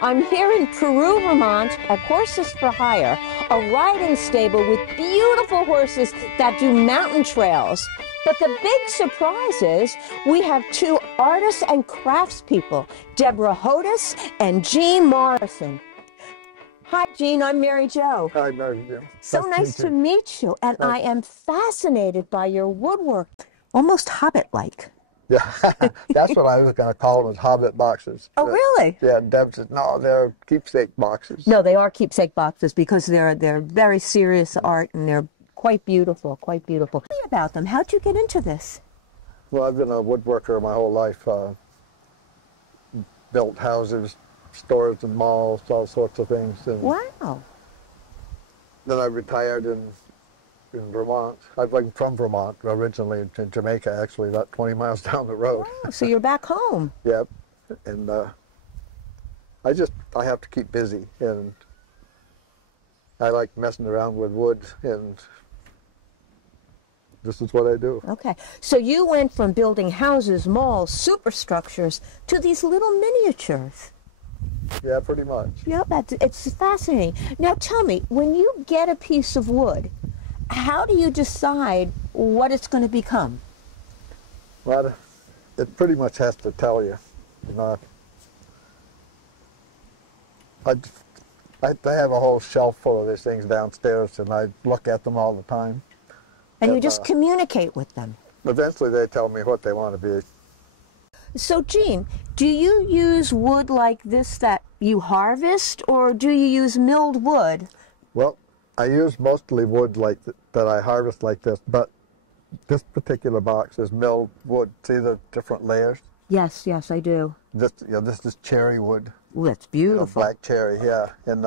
I'm here in Peru, Vermont at Horses for Hire, a riding stable with beautiful horses that do mountain trails. But the big surprise is we have two artists and craftspeople, Deborah Hodis and Jean Morrison. Hi, Jean. I'm Mary Jo. Hi, Mary Jo. So nice to meet you. And I am fascinated by your woodwork, almost Hobbit-like. Yeah, that's what I was going to call them, as Hobit boxes. Oh, really? Yeah, Deb said, no, they're keepsake boxes. No, they are keepsake boxes because they're very serious art and they're quite beautiful, quite beautiful. Tell me about them. How'd you get into this? Well, I've been a woodworker my whole life. Built houses, stores and malls, all sorts of things. And Wow. then I retired in Vermont. I'm from Vermont, originally in Jamaica, actually, about 20 miles down the road. Wow, so you're back home. Yep. And I have to keep busy, and I like messing around with wood, and this is what I do. Okay, so you went from building houses, malls, superstructures to these little miniatures. Yeah, pretty much. Yeah, it's fascinating. Now tell me, when you get a piece of wood, how do you decide what it's going to become? Well, it pretty much has to tell you. You know, I have a whole shelf full of these things downstairs, and I look at them all the time. And you just communicate with them. Eventually, they tell me what they want to be. So, Jean, do you use wood like this that you harvest, or do you use milled wood? Well, I use mostly wood like that I harvest like this, but this particular box is milled wood. See the different layers? Yes, yes, I do. This is cherry wood. Ooh, that's beautiful. Black cherry, yeah. And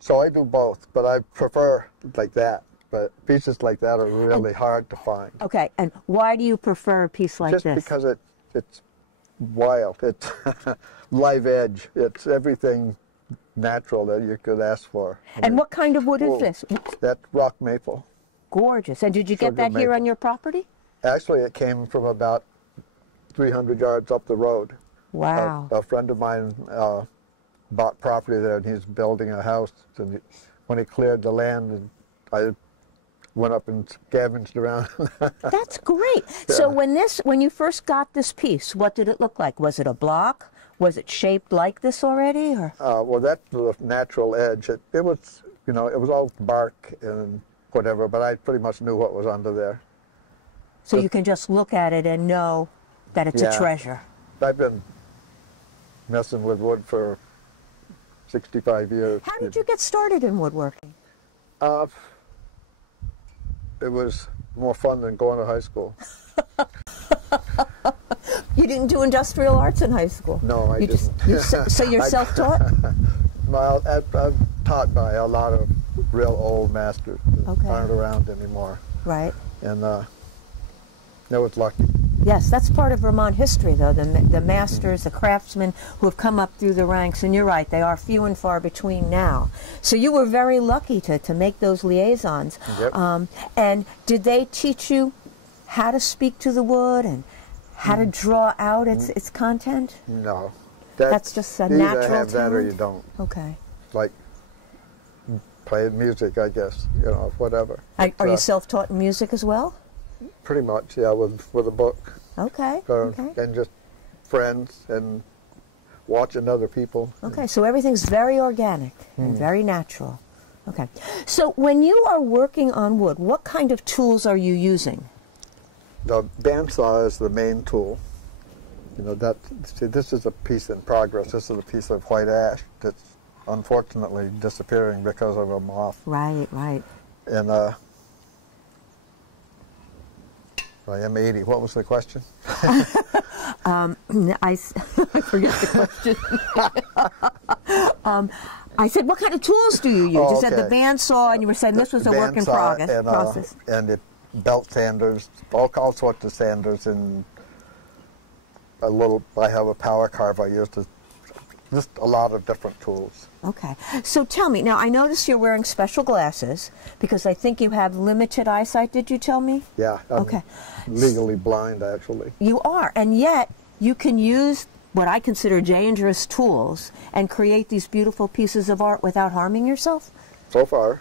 so I do both, but I prefer like that. But pieces like that are really hard to find. Okay, and why do you prefer a piece like this? Just because it's wild. It's live edge. It's everything natural that you could ask for. And what kind of wood is this? That's rock maple. Gorgeous. And did you get that here on your property? Actually, it came from about 300 yards up the road. Wow. A friend of mine bought property there, and he's building a house. And when he cleared the land, I went up and scavenged around. That's great. Yeah. So when you first got this piece, what did it look like? Was it a block? Was it shaped like this already, or? Well, that's the natural edge. It was, it was all bark and whatever, but I pretty much knew what was under there. So you can just look at it and know that it's a treasure. I've been messing with wood for 65 years. How did you get started in woodworking? It was more fun than going to high school. You didn't do industrial arts in high school? No, I didn't. So you're self-taught? Well, I'm taught by a lot of real old masters that aren't around anymore. Right. And I was lucky. Yes, that's part of Vermont history, though, the masters, the craftsmen who have come up through the ranks, and you're right, they are few and far between now. So you were very lucky to make those liaisons. Yep. And did they teach you how to speak to the wood and how to draw out its content? No. That's just a natural talent? You either have that or you don't. Okay. Like playing music, I guess, whatever. Are you self-taught in music as well? Pretty much, yeah, with a book. Okay, And just friends and watching other people. Okay, so everything's very organic and very natural. Okay, so when you are working on wood, what kind of tools are you using? The bandsaw is the main tool. This is a piece in progress. This is a piece of white ash that's unfortunately disappearing because of a moth. Right, right. And I am 80. What was the question? I forget the question. I said, what kind of tools do you use? You said the bandsaw, and you were saying this was a work in process. And belt sanders, all sorts of sanders, and I have a power carve I use to just a lot of different tools. Okay. So tell me, now I notice you're wearing special glasses because I think you have limited eyesight, did you tell me? Yeah. I'm legally blind, actually. You are, and yet you can use what I consider dangerous tools and create these beautiful pieces of art without harming yourself? So far.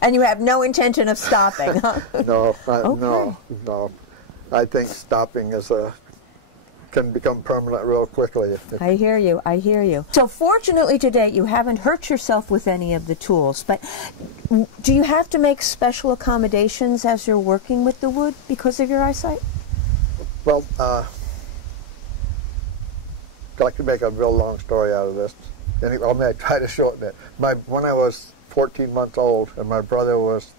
And you have no intention of stopping, huh? No, Okay. no. I think stopping can become permanent real quickly. I hear you, I hear you. So fortunately today you haven't hurt yourself with any of the tools, but do you have to make special accommodations as you're working with the wood because of your eyesight? Well, I could make a real long story out of this. Anyway, I try to shorten it. When I was 14 months old and my brother was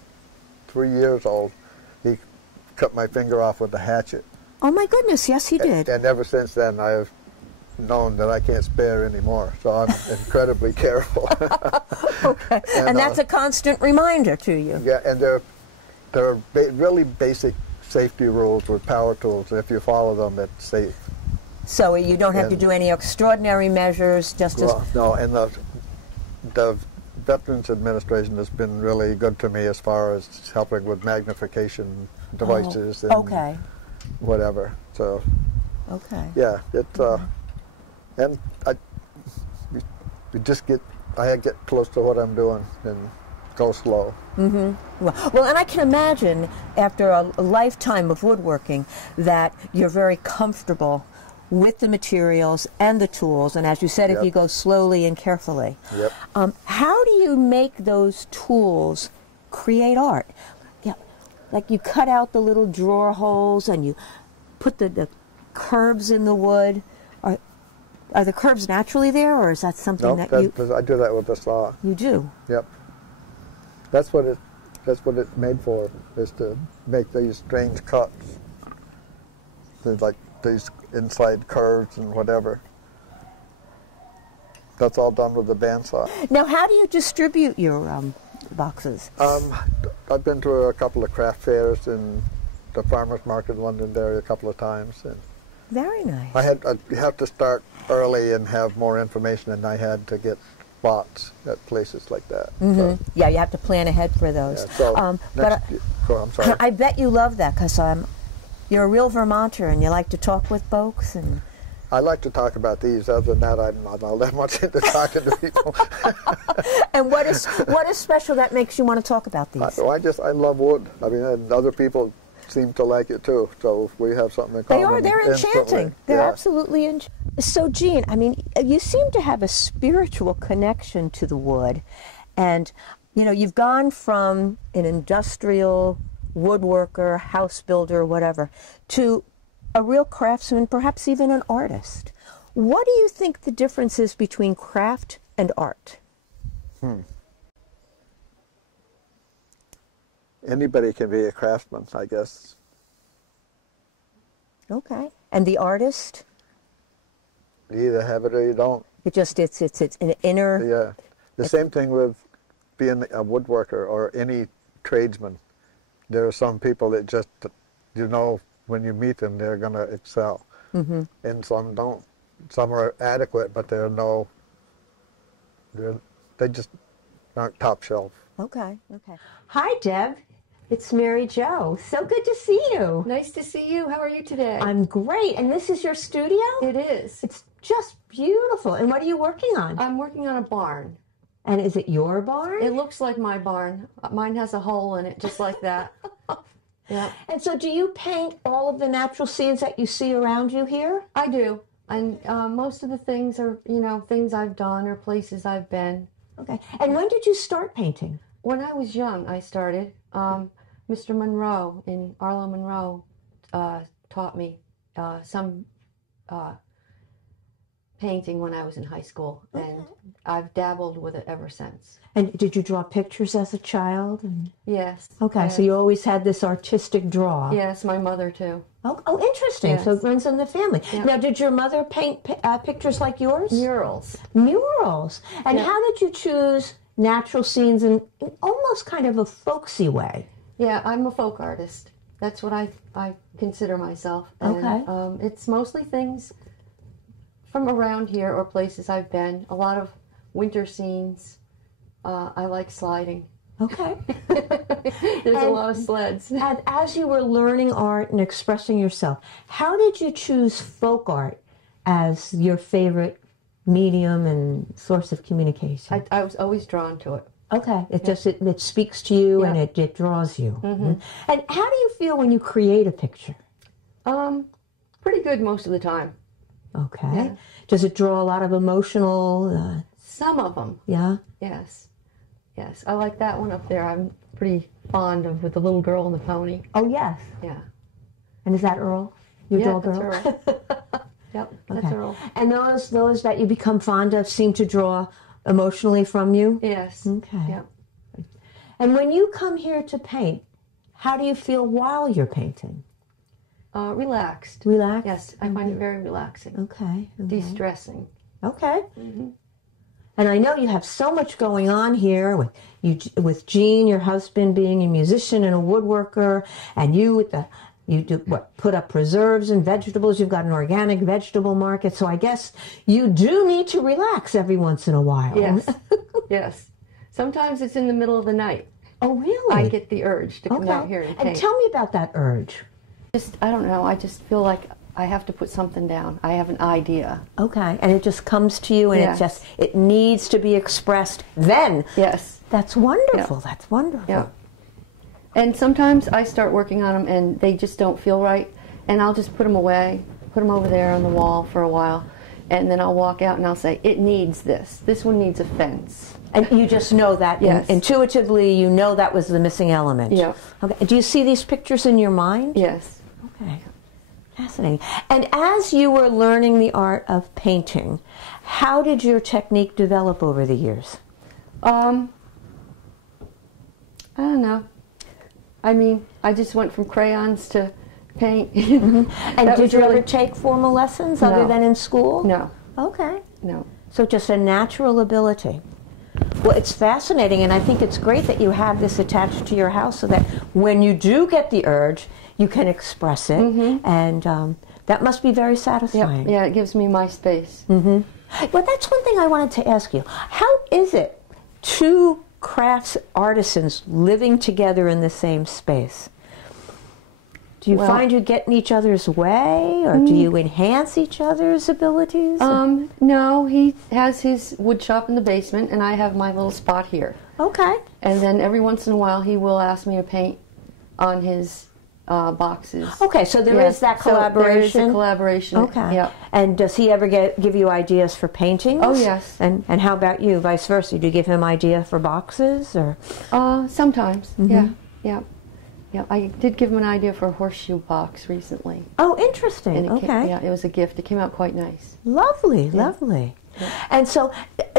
3 years old, he cut my finger off with a hatchet. Oh my goodness, yes he did. And ever since then I've known that I can't spare anymore, so I'm incredibly careful. Okay, and that's a constant reminder to you. Yeah, and there are really basic safety rules with power tools. If you follow them, it's safe. So you don't have to do any extraordinary measures, just as... No, and the Veterans Administration has been really good to me as far as helping with magnification devices and whatever. So, yeah, and I get close to what I'm doing and go slow. Well, and I can imagine after a lifetime of woodworking that you're very comfortable with the materials and the tools, and as you said, if you go slowly and carefully. How do you make those tools create art? Yeah, like you cut out the little drawer holes and you put the curves in the wood. Are the curves naturally there, or is that something that you... I do that with the saw. You do? Yep. That's what it's made for, is to make these strange cuts. Like these inside curves and whatever. That's all done with the bandsaw. Now, how do you distribute your boxes? I've been to a couple of craft fairs in the farmers market in Londonderry a couple of times. And very nice. you have to start early and have more information than I had to get spots at places like that. So, yeah, you have to plan ahead for those. Yeah, so I'm sorry. I bet you love that because you're a real Vermonter and you like to talk with folks. And I like to talk about these. Other than that, I'm not all that much into talking to people. And what is special that makes you want to talk about these? I love wood. I mean, and other people seem to like it too. So we have something in common. They're enchanting. They're absolutely enchanting. So, Jean, I mean, you seem to have a spiritual connection to the wood, and you've gone from an industrial woodworker, house builder, whatever, to a real craftsman, perhaps even an artist. What do you think the difference is between craft and art? Anybody can be a craftsman, I guess. Okay. And the artist? You either have it or you don't. It's an inner... Yeah. The same thing with being a woodworker or any tradesman. There are some people that just, when you meet them, they're going to excel. And some don't. Some are adequate, but they just aren't top shelf. Okay. Hi, Deb. It's Mary Jo. So good to see you. Nice to see you. How are you today? I'm great. And this is your studio? It is. It's just beautiful. And what are you working on? I'm working on a barn. And is it your barn? It looks like my barn. Mine has a hole in it, just like that. Yeah. And so do you paint all of the natural scenes that you see around you here? I do. And most of the things are, things I've done or places I've been. Okay. And when did you start painting? When I was young, I started. Mr. Monroe in Arlo Monroe taught me some painting when I was in high school, and I've dabbled with it ever since. And did you draw pictures as a child? Yes. Okay, so you always had this artistic draw. Yes, my mother too. Oh, interesting. Yes. So it runs in the family. Yeah. Now, did your mother paint pictures like yours? Murals. Murals. And Yeah. how did you choose natural scenes in almost kind of a folksy way? Yeah, I'm a folk artist. That's what I consider myself. And, Okay. it's mostly things from around here or places I've been. A lot of winter scenes. I like sliding. Okay. There's a lot of sleds. And as you were learning art and expressing yourself, how did you choose folk art as your favorite medium and source of communication? I was always drawn to it. Okay. It just, it speaks to you and it draws you. Mm-hmm. And how do you feel when you create a picture? Pretty good most of the time. Okay. Yeah. Does it draw a lot of emotional? Some of them. Yeah. Yes. Yes. I like that one up there. I'm pretty fond of with the little girl and the pony. Oh, yes. Yeah. And is that Earl? Your dog that's Earl? Yep, that's Okay. Earl. And those that you become fond of seem to draw emotionally from you? Yes. Okay. Yep. And when you come here to paint, how do you feel while you're painting? Relaxed. Relaxed? Yes, I find it very relaxing. Okay. De-stressing. Okay. And I know you have so much going on here with Gene, your husband, being a musician and a woodworker, and you put up preserves and vegetables. You've got an organic vegetable market. So I guess you do need to relax every once in a while. Yes. Yes. Sometimes it's in the middle of the night. Oh, really? I get the urge to come out here and paint. And tell me about that urge. I don't know. I just feel like I have to put something down. I have an idea. Okay. And it just comes to you and it needs to be expressed then. Yes. That's wonderful. Yeah. That's wonderful. Yeah. And sometimes I start working on them and they just don't feel right. And I'll just put them away, put them over there on the wall for a while. And then I'll walk out and I'll say, it needs this. This one needs a fence. And you just know that. Yes. Intuitively, you know that was the missing element. Yeah. Okay. Do you see these pictures in your mind? Yes. Okay. Fascinating. And as you were learning the art of painting, how did your technique develop over the years? I don't know. I mean, I just went from crayons to paint. And did you ever take formal lessons other than in school? No. Okay. No. So just a natural ability. Well, it's fascinating, and I think it's great that you have this attached to your house so that when you do get the urge, you can express it, and that must be very satisfying. Yeah, it gives me my space. Well, that's one thing I wanted to ask you. How is it two crafts artisans living together in the same space? Do you find you get in each other's way, or do you enhance each other's abilities? No, he has his wood shop in the basement, and I have my little spot here. Okay. And then every once in a while, he will ask me to paint on his boxes. Okay, so there is that collaboration. So there is a collaboration. Okay. Yeah. And does he ever give you ideas for paintings? Oh, yes. And how about you, vice versa? Do you give him idea for boxes, or? Sometimes. Yeah. Yeah. Yeah, I did give him an idea for a horseshoe box recently. Oh, interesting. And Okay. Yeah, it was a gift. It came out quite nice. Lovely, lovely. Yeah. And so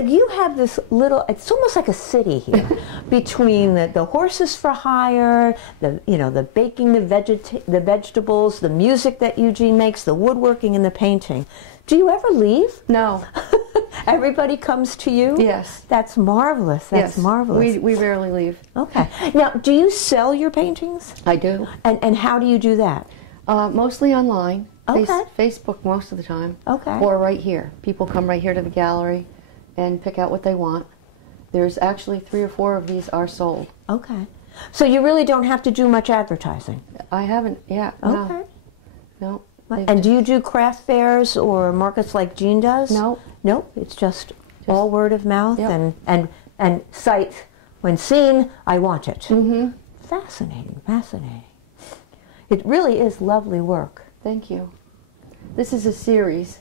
you have this little, it's almost like a city here, between the horses for hire, the baking the vegetables, the music that Eugene makes, the woodworking and the painting. Do you ever leave? No. Everybody comes to you? Yes. That's marvelous. That's marvelous. We rarely leave. Okay. Now, do you sell your paintings? I do. And how do you do that? Mostly online. Okay. Facebook most of the time. Okay. Or right here. People come right here to the gallery and pick out what they want. There's actually 3 or 4 of these are sold. Okay. So you really don't have to do much advertising? I haven't, Okay. No. And do you do craft fairs or markets like Gene does? No. Nope. It's just all word of mouth and sight. When seen, I want it. Fascinating, fascinating. It really is lovely work. Thank you. This is a series.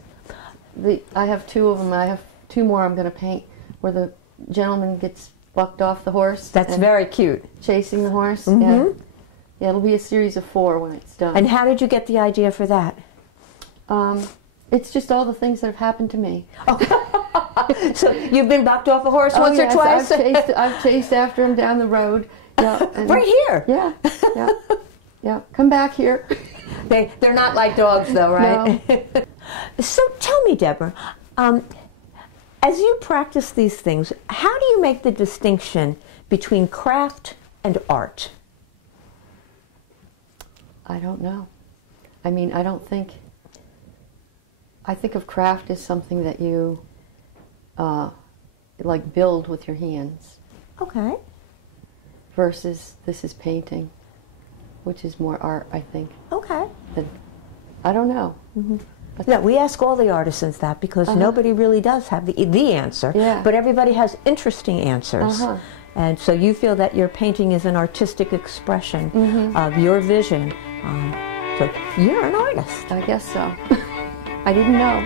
I have 2 of them. I have 2 more I'm going to paint where the gentleman gets bucked off the horse. That's very cute. Chasing the horse. Yeah. Yeah, it'll be a series of 4 when it's done. And how did you get the idea for that? It's just all the things that have happened to me. So you've been bucked off a horse once or twice? I've chased after him down the road. Yeah, right here? Yeah, yeah, yeah. Come back here. They're not like dogs, though, right? No. So tell me, Deborah, as you practice these things, how do you make the distinction between craft and art? I don't know. I mean, I think of craft as something that you like build with your hands. Okay. versus this is painting, which is more art, I think. Okay. I don't know. Yeah, we ask all the artisans that because nobody really does have the answer, but everybody has interesting answers. And so you feel that your painting is an artistic expression of your vision. So you're an artist. I guess so. I didn't know.